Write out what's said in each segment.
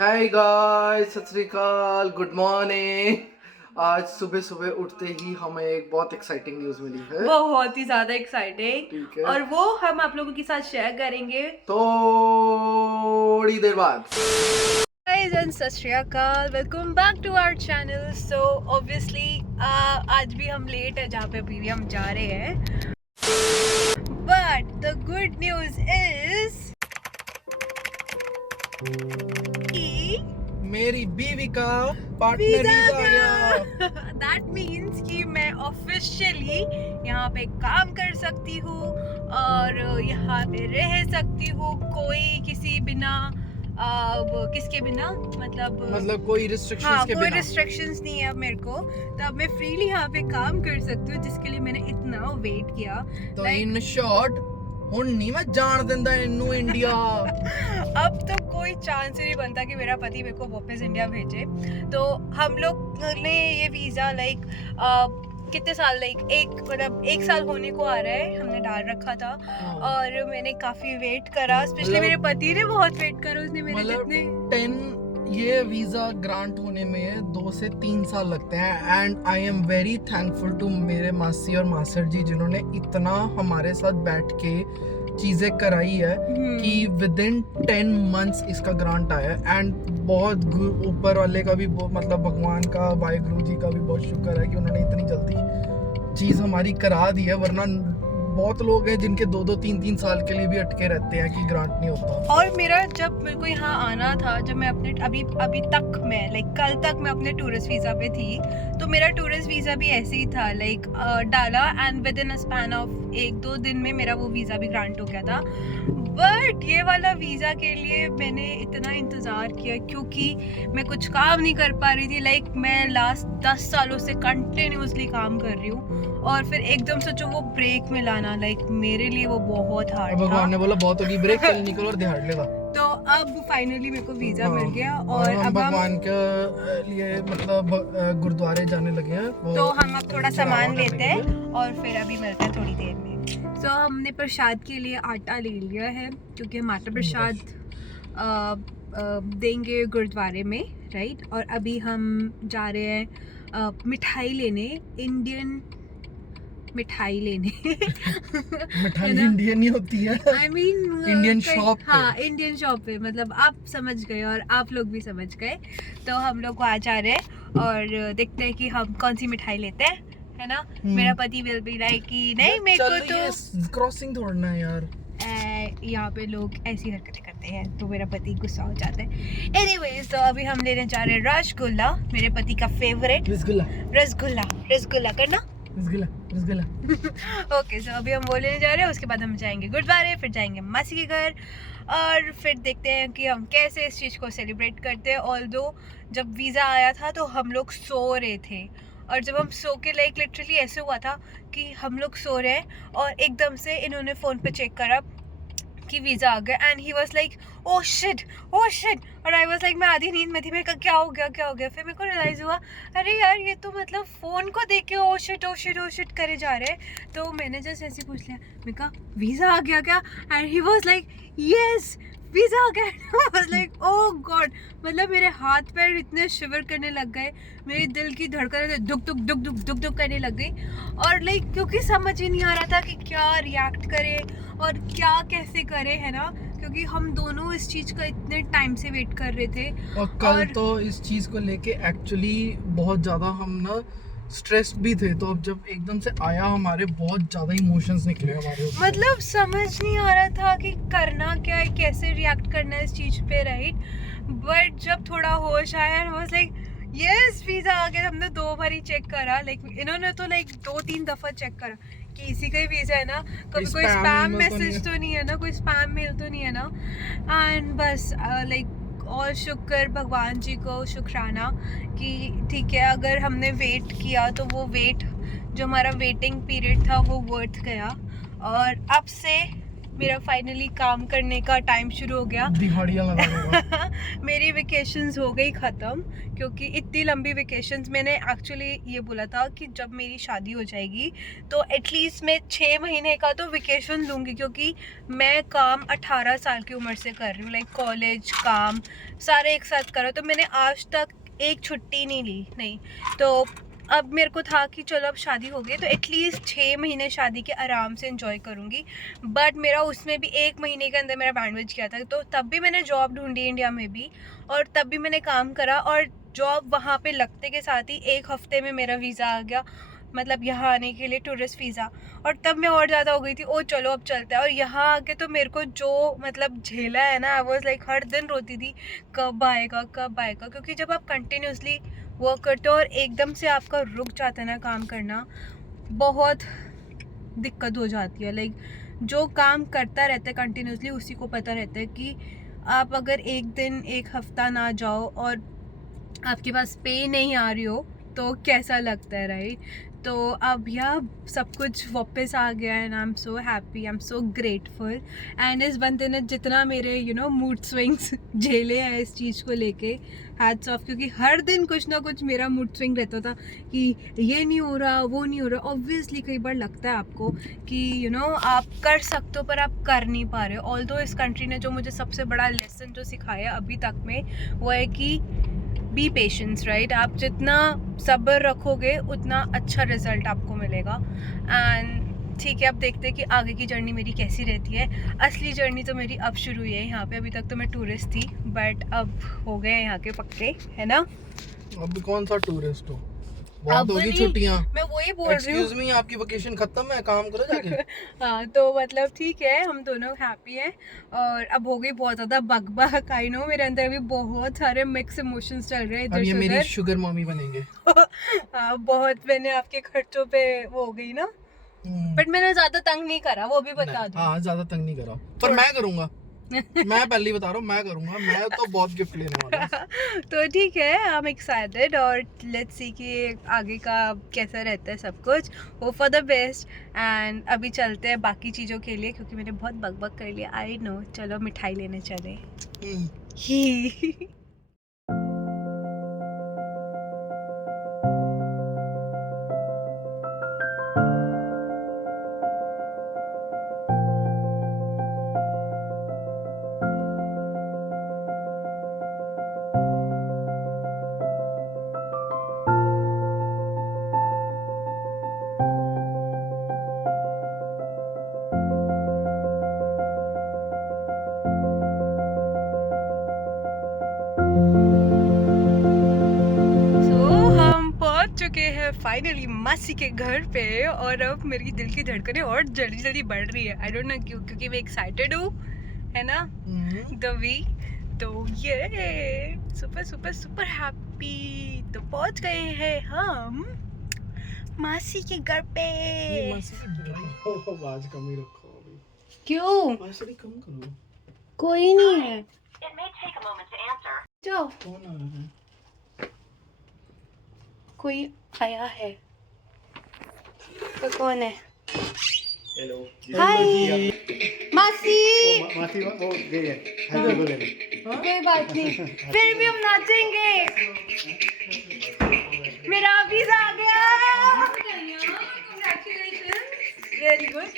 Hi guys, सत श्री अकाल, good morning. आज सुबह सुबह उठते ही हमें एक बहुत एक्साइटिंग न्यूज़ मिली है। बहुत ही ज्यादा एक्साइटिंग। ठीक है, और वो हम आप लोगों के साथ शेयर करेंगे थोड़ी देर बाद। Guys and Sat Shri Akal, welcome back to our channel. So obviously आज भी हम लेट है जहाँ पे अभी भी हम जा रहे हैं, but the good news is मेरी बीवी का पार्टनर वीजा आ गया। दैट मीन्स कि मैं ऑफिशियली यहाँ पे काम कर सकती हूँ और यहाँ पे रह सकती हूँ, कोई किसी बिना किसके बिना मतलब कोई रिस्ट्रिक्शंस हाँ, के कोई बिना। रिस्ट्रिक्शंस नहीं है अब मेरे को, तो अब मैं फ्रीली यहाँ पे काम कर सकती हूँ, जिसके लिए मैंने इतना वेट किया। तो इन शॉर्ट ਹੁਣ नहीं मैं जान दिंदा इन्नू इंडिया। अब तो कोई चांस ही नहीं बनता कि मेरा पति मेरे को वापस इंडिया भेजे। तो हम लोग ने ये वीज़ा कितने साल एक साल होने को आ रहा है, हमने डाल रखा था। और मैंने काफी वेट करा, स्पेशली मेरे पति ने बहुत वेट करा, उसने मेरे जितने 10 ये वीजा ग्रांट होने में 2 से 3 साल लगते हैं। And I am very thankful to मेरे मासी और मासर जी, जिन्होंने इतना हमारे साथ बैठ के चीजें कराई है कि विद इन 10 मंथ्स इसका ग्रांट आया है। एंड बहुत ऊपर वाले का भी मतलब भगवान का, वाहिगुरु जी का भी बहुत शुक्र है कि उन्होंने इतनी जल्दी चीज हमारी करा दी है। वरना बहुत लोग हैं जिनके 2-2, 3-3 साल के लिए भी अटके रहते हैं कि ग्रांट नहीं होता। और जब मेरे को यहाँ आना था, जब मैं अपने अभी तक मैं कल तक मैं अपने टूरिस्ट वीज़ा पे थी, तो मेरा टूरिस्ट वीज़ा भी ऐसे ही था, डाला and with in a span of 1-2 दिन में मेरा वो वीज़ा भी ग्रांट हो गया था। बट ये वाला वीज़ा के लिए मैंने इतना इंतज़ार किया क्योंकि मैं कुछ काम नहीं कर पा रही थी। मैं लास्ट 10 सालों से कंटिन्यूसली काम कर रही हूँ, और फिर एकदम सोचो वो ब्रेक में लाना, मेरे लिए वो बहुत हार्ड था। भगवान ने बोला बहुत होगी ब्रेक, चल निकलो और दिहाड़ लेगा। तो अब फाइनली मेरे को वीजा मिल गया और हम अब भगवान के लिए मतलब गुरुद्वारे जाने लगे हैं। तो हम अब थोड़ा सामान लेते हैं और फिर अभी मिलते हैं थोड़ी देर में। तो हमने प्रसाद के लिए आटा ले लिया है, क्योंकि हम आटा प्रसाद देंगे गुरुद्वारे में, राइट। और अभी हम जा रहे हैं मिठाई लेने, इंडियन मिठाई लेने। मिठाई इंडियन ही होती है। आई मीन इंडियन शॉप पे। हाँ, इंडियन शॉप पे, मतलब आप समझ गए और आप लोग भी समझ गए। तो हम लोग वहाँ जा रहे हैं और देखते हैं कि हम कौन सी मिठाई लेते हैं, है ना। मेरा पति विल बी लाइक कि नहीं, मेरे को तो क्रॉसिंग थोड़ना है यार, यहाँ पे लोग ऐसी हरकतें करते हैं, तो मेरा पति गुस्सा हो जाता है। एनीवेज, तो अभी हम लेने जा रहे हैं रसगुल्ला, मेरे पति का फेवरेट। रसगुल्ला रसगुल्ला रसगुल्ला करना। रसगुल्ला रसगुल्ला। ओके, सो अभी हम वो लेने जा रहे हैं, उसके बाद हम जाएंगे गुरुद्वारे, फिर जाएंगे मासी के घर, और फिर देखते हैं कि हम कैसे इस चीज़ को सेलिब्रेट करते हैं। ऑल्दो जब वीज़ा आया था तो हम लोग सो रहे थे, और जब हम सो के लिटरली ऐसे हुआ था कि हम लोग सो रहे हैं और एकदम से इन्होंने फ़ोन पे चेक करा कि वीज़ा आ गया, and he was like oh shit, और आई वाज लाइक, मैं आधी नींद में थी, मैं कहा क्या हो गया। फिर मेरे को रियलाइज़ हुआ, अरे यार ये तो मतलब फ़ोन को देख के ओ शिट करे जा रहे हैं। तो मैंने जस्ट ऐसे पूछ लिया, मैं कहा वीज़ा आ गया क्या? And he was like yes, visa आ गया। I was like oh God, मतलब मेरे हाथ पैर इतने शिवर करने लग गए, मेरे दिल की धड़कन दुक करने लग गई। और क्योंकि समझ ही नहीं आ रहा था कि क्या रिएक्ट करे और क्या कैसे करे, है ना, क्योंकि हम दोनों इस चीज़ का इतने टाइम से वेट कर रहे थे। और कल तो इस चीज को लेके एक्चुअली बहुत ज्यादा हम ना स्ट्रेस भी थे। तो अब जब एकदम से आया, हमारे बहुत ज्यादा इमोशंस निकले हमारे ऊपर। मतलब समझ नहीं आ रहा था कि करना क्या है, कैसे रिएक्ट करना है इस चीज़ पे, राइट। बट जब थोड़ा होश आया, वाज लाइक यस, वीज़ा आ गया। हमने 2 बार ही चेक करा, इन्होंने तो 2-3 दफ़ा चेक करा कि इसी का ही वीज़ा है ना, कभी कोई स्पैम मैसेज तो नहीं है ना, कोई स्पैम मेल तो नहीं है ना। एंड बस और शुक्र, भगवान जी को शुक्राना कि ठीक है, अगर हमने वेट किया तो वो वेट, जो हमारा वेटिंग पीरियड था, वो वर्थ गया। और अब से मेरा फाइनली काम करने का टाइम शुरू हो गया। दिहाड़ियाँ लगाने का। मेरी वेकेशंस हो गई ख़त्म, क्योंकि इतनी लंबी वेकेशंस मैंने एक्चुअली ये बोला था कि जब मेरी शादी हो जाएगी तो एटलीस्ट मैं 6 महीने का तो वेकेशन लूँगी, क्योंकि मैं काम 18 साल की उम्र से कर रही हूँ, लाइक कॉलेज काम सारे एक साथ करो, तो मैंने आज तक एक छुट्टी नहीं ली नहीं। तो अब मेरे को था कि चलो अब शादी हो गई तो एटलीस्ट 6 महीने शादी के आराम से एंजॉय करूँगी। बट मेरा उसमें भी 1 महीने के अंदर मेरा बैंड बज गया था, तो तब भी मैंने जॉब ढूंढी इंडिया में भी, और तब भी मैंने काम करा, और जॉब वहाँ पे लगते के साथ ही 1 हफ्ते में मेरा वीज़ा आ गया, मतलब यहाँ आने के लिए टूरिस्ट वीज़ा। और तब मैं और ज़्यादा हो गई थी, ओ चलो अब चलते हैं। और यहाँ आके तो मेरे को जो मतलब झेला है ना, आई वॉज लाइक हर दिन रोती थी कब आएगा कब आएगा, क्योंकि जब आप कंटिन्यूसली वर्क करते हो और एकदम से आपका रुक जाता है ना काम करना, बहुत दिक्कत हो जाती है। लाइक जो काम करता रहता है कंटिन्यूसली उसी को पता रहता है कि आप अगर एक दिन एक हफ्ता ना जाओ और आपके पास पे नहीं आ रही हो तो कैसा लगता है, राइट। तो अब यह सब कुछ वापस आ गया है, and I am so happy, I am so grateful. And इस बंदे ने जितना मेरे मूड स्विंग्स झेले हैं इस चीज़ को लेके, हैट्स ऑफ, क्योंकि हर दिन कुछ ना कुछ मेरा मूड स्विंग रहता था कि ये नहीं हो रहा वो नहीं हो रहा। ऑब्वियसली कई बार लगता है आपको कि आप कर सकते हो पर आप कर नहीं पा रहे हो। ऑल्दो इस कंट्री ने जो मुझे सबसे बड़ा लेसन जो सिखाया अभी तक में वो है कि बी पेशेंस, राइट। आप जितना सब्र रखोगे उतना अच्छा रिजल्ट आपको मिलेगा। एंड ठीक है, अब देखते हैं कि आगे की जर्नी मेरी कैसी रहती है। असली जर्नी तो मेरी अब शुरू हुई है यहाँ पे, अभी तक तो मैं टूरिस्ट थी, बट अब हो गए यहाँ के पक्के, है ना। अब कौन सा टूरिस्ट हो, बहुत अब होगी नहीं, छुट्टियाँ। मैं वही बोल रही हूँ। एक्सक्यूज मी, आपकी वेकेशन खत्म है, काम करो जाके। हाँ, तो मतलब ठीक है, हम दोनों हैप्पी हैं। और अब हो गई बहुत ज़्यादा बकबक, आई नो मेरे अंदर अभी बहुत सारे मिक्स इमोशंस चल रहे हैं अब ये इधर से मेरी उधर। शुगर मम्मी बनेंगे। हाँ, बहुत मैंने आपके खर्चों पे वो हो गई ना, बट मैंने ज्यादा तंग नहीं करा, वो भी बता दूं। हाँ, ज्यादा तंग नहीं करा, पर मैं करूंगा। मैं पहले ही बता रहा हूँ, मैं करूंगा, मैं तो बहुत गिफ्ट लेने वाला हूँ। तो ठीक है, आई एम एक्साइटेड, और लेट्स सी कि आगे का कैसा रहता है सब कुछ। Hope for the best. And अभी चलते हैं बाकी चीज़ों के लिए, क्योंकि मैंने बहुत बकबक कर लिया, आई नो। चलो मिठाई लेने चले। ही चुके हैं फाइनली मासी के घर पे, और अब मेरी दिल की धड़कनें और जल्दी जल्दी बढ़ रही है। आई डोंट नो क्यों, क्योंकि मैं एक्साइटेड हूँ, है ना, द वी। तो ये सुपर सुपर सुपर हैप्पी। तो पहुंच गए हैं हम मासी के घर पे। आवाज कम ही रखो अभी। क्यों? आवाज थोड़ी कम करो। कोई नहीं है, जाओ। कौन आ रहा है? कोई आया है, तो कौन है? हेलो। हाय मासी। मासी वो गई है हैदराबाद में। कोई बात नहीं, फिर भी हम नाचेंगे। मेरा वीजा आ गया, वेरी गुड।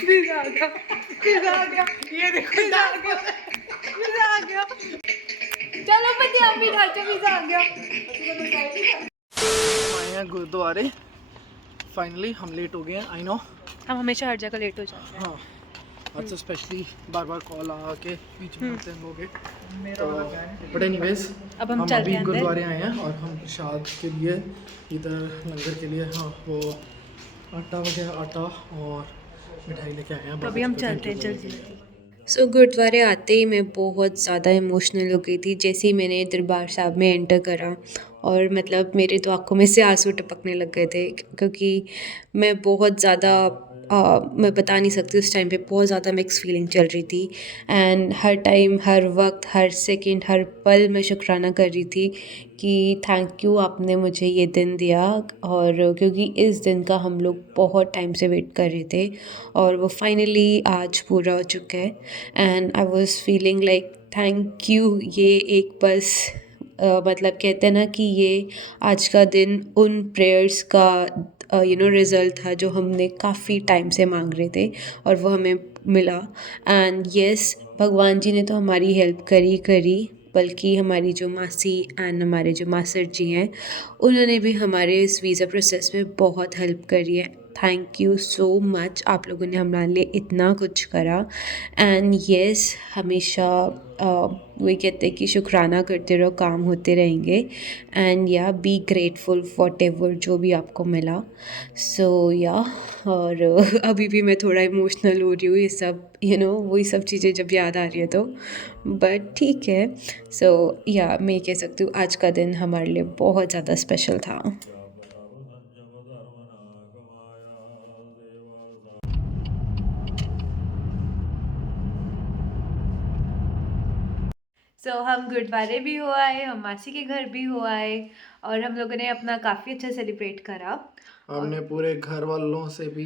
वीजा आ गया, वीजा आ गया, ये देखो वीजा आ गया, वीजा आ गया। चलो पति आप भी नाचो, वीजा आ गया। आए हैं गुरुद्वारे, फाइनली हम लेट हो गए हैं, आई नो। हम हमेशा हर जगह लेट हो जाते हैं। हाँ, आज तो स्पेशली बार बार कॉल आके बीच में होते हैं लोग। तो बट एनीवेज, अब हम चलते अभी हैं गुरुद्वारे आए हैं और हम प्रसाद के लिए इधर लंगर के लिए, हाँ, वो आटा वगैरह, आटा और मिठाई लेके आए हैं। तो अभी हम चलते हैं जल्दी जल्दी। सो गुरुद्वारे आते ही मैं बहुत ज़्यादा इमोशनल हो गई थी जैसे ही मैंने दरबार साहब में एंटर करा, और मतलब मेरे तो आंखों में से आंसू टपकने लग गए थे, क्योंकि मैं बहुत ज़्यादा मैं बता नहीं सकती, उस टाइम पे बहुत ज़्यादा मिक्स फीलिंग चल रही थी। एंड हर टाइम, हर वक्त, हर सेकंड, हर पल मैं शुक्राना कर रही थी कि थैंक यू, आपने मुझे ये दिन दिया। और क्योंकि इस दिन का हम लोग बहुत टाइम से वेट कर रहे थे और वो फाइनली आज पूरा हो चुका है। And I was feeling like thank you. ये एक बस मतलब कहते हैं ना कि ये आज का दिन उन प्रेयर्स का रिज़ल्ट था जो हमने काफ़ी टाइम से मांग रहे थे और वो हमें मिला। एंड यस, भगवान जी ने तो हमारी हेल्प करी, बल्कि हमारी जो मासी एंड हमारे जो मासर जी हैं, उन्होंने भी हमारे इस वीज़ा प्रोसेस में बहुत हेल्प करी है। थैंक यू सो मच, आप लोगों ने हमारे लिए इतना कुछ करा। एंड यस, हमेशा वही कहते हैं कि शुक्राना करते रहो, काम होते रहेंगे। एंड या बी ग्रेटफुल व्हाटएवर जो भी आपको मिला। सो या और अभी भी मैं थोड़ा इमोशनल हो रही हूँ, ये सब वही सब चीज़ें जब याद आ रही है तो, बट ठीक है। सो या मैं ये कह सकती हूँ आज का दिन हमारे लिए बहुत ज़्यादा स्पेशल था। सो हम गुरुद्वारे भी हो आए, हम मासी के घर भी हो आए और हम लोगों ने अपना काफ़ी अच्छा सेलिब्रेट करा। हमने पूरे घर वालों से भी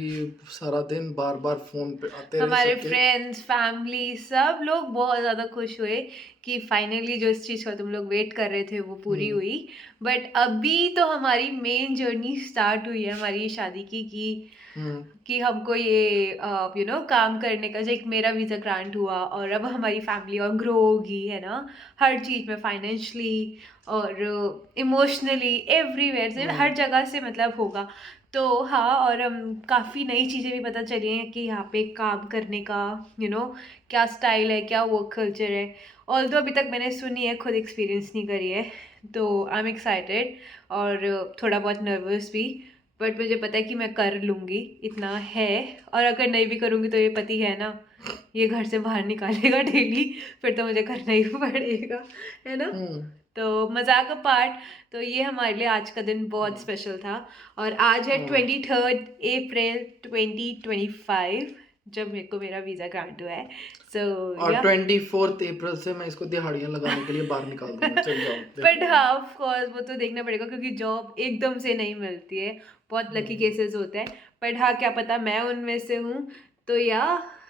सारा दिन बार बार फोन पे आते रहे हमारे सबके। फ्रेंड्स, फैमिली, सब लोग बहुत ज़्यादा खुश हुए कि फाइनली जो इस चीज़ का तुम लोग वेट कर रहे थे वो पूरी हुई। बट अभी तो हमारी मेन जर्नी स्टार्ट हुई है हमारी शादी की, कि हमको ये काम करने का, जो एक मेरा वीज़ा ग्रांट हुआ और अब हमारी फैमिली और ग्रो होगी, है ना, हर चीज़ में, फाइनेंशली और इमोशनली, एवरीवेयर से, हर जगह से मतलब होगा। तो हाँ, और काफ़ी नई चीज़ें भी पता चली हैं कि यहाँ पे काम करने का क्या स्टाइल है, क्या वर्क कल्चर है। ऑल्दो अभी तक मैंने सुनी है, खुद एक्सपीरियंस नहीं करी है, तो आई एम एक्साइटेड और थोड़ा बहुत नर्वस भी। बट मुझे पता है कि मैं कर लूँगी, इतना है। और अगर नहीं भी करूँगी तो ये पति है ना, ये घर से बाहर निकालेगा डेली, फिर तो मुझे करना ही पड़ेगा, है ना। तो मजाक अपार्ट, तो ये हमारे लिए आज का दिन बहुत स्पेशल था। और आज है 23 अप्रैल 2025, जब मेरे को मेरा वीज़ा ग्रांट हुआ है। और 24 अप्रैल से मैं इसको दिहाड़ियां लगाने के लिए बाहर निकाल दूंगा। चल जाओ। बट हाँ, ऑफ कोर्स वो तो देखना पड़ेगा क्योंकि जॉब एकदम से नहीं मिलती है, बहुत लकी केसेस होते हैं। बट हाँ, क्या पता मैं उनमें से हूँ। तो या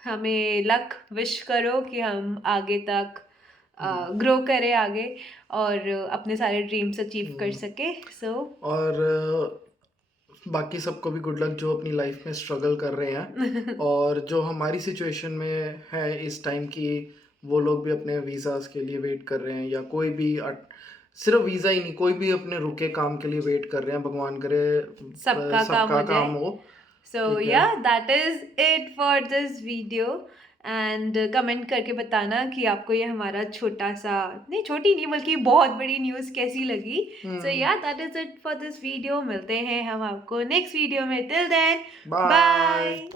हमें लक विश करो कि हम आगे तक ग्रो करें आगे और अपने सारे ड्रीम्स अचीव कर सके। और बाकी सबको भी गुड लक जो अपनी लाइफ में स्ट्रगल कर रहे हैं और जो हमारी सिचुएशन में है इस टाइम की, वो लोग भी अपने वीज़ास के लिए वेट कर रहे हैं, या कोई भी सिर्फ वीज़ा ही नहीं, कोई भी अपने रुके काम के लिए वेट कर रहे हैं। भगवान करे सबका काम हो सो ठीक है। या that is it for this video. And comment करके बताना कि आपको ये हमारा छोटा सा, नहीं छोटी नहीं बल्कि बहुत बड़ी न्यूज़ कैसी लगी। So yeah that is it for this video. मिलते हैं हम आपको नेक्स्ट वीडियो में। Till then, bye. बाय।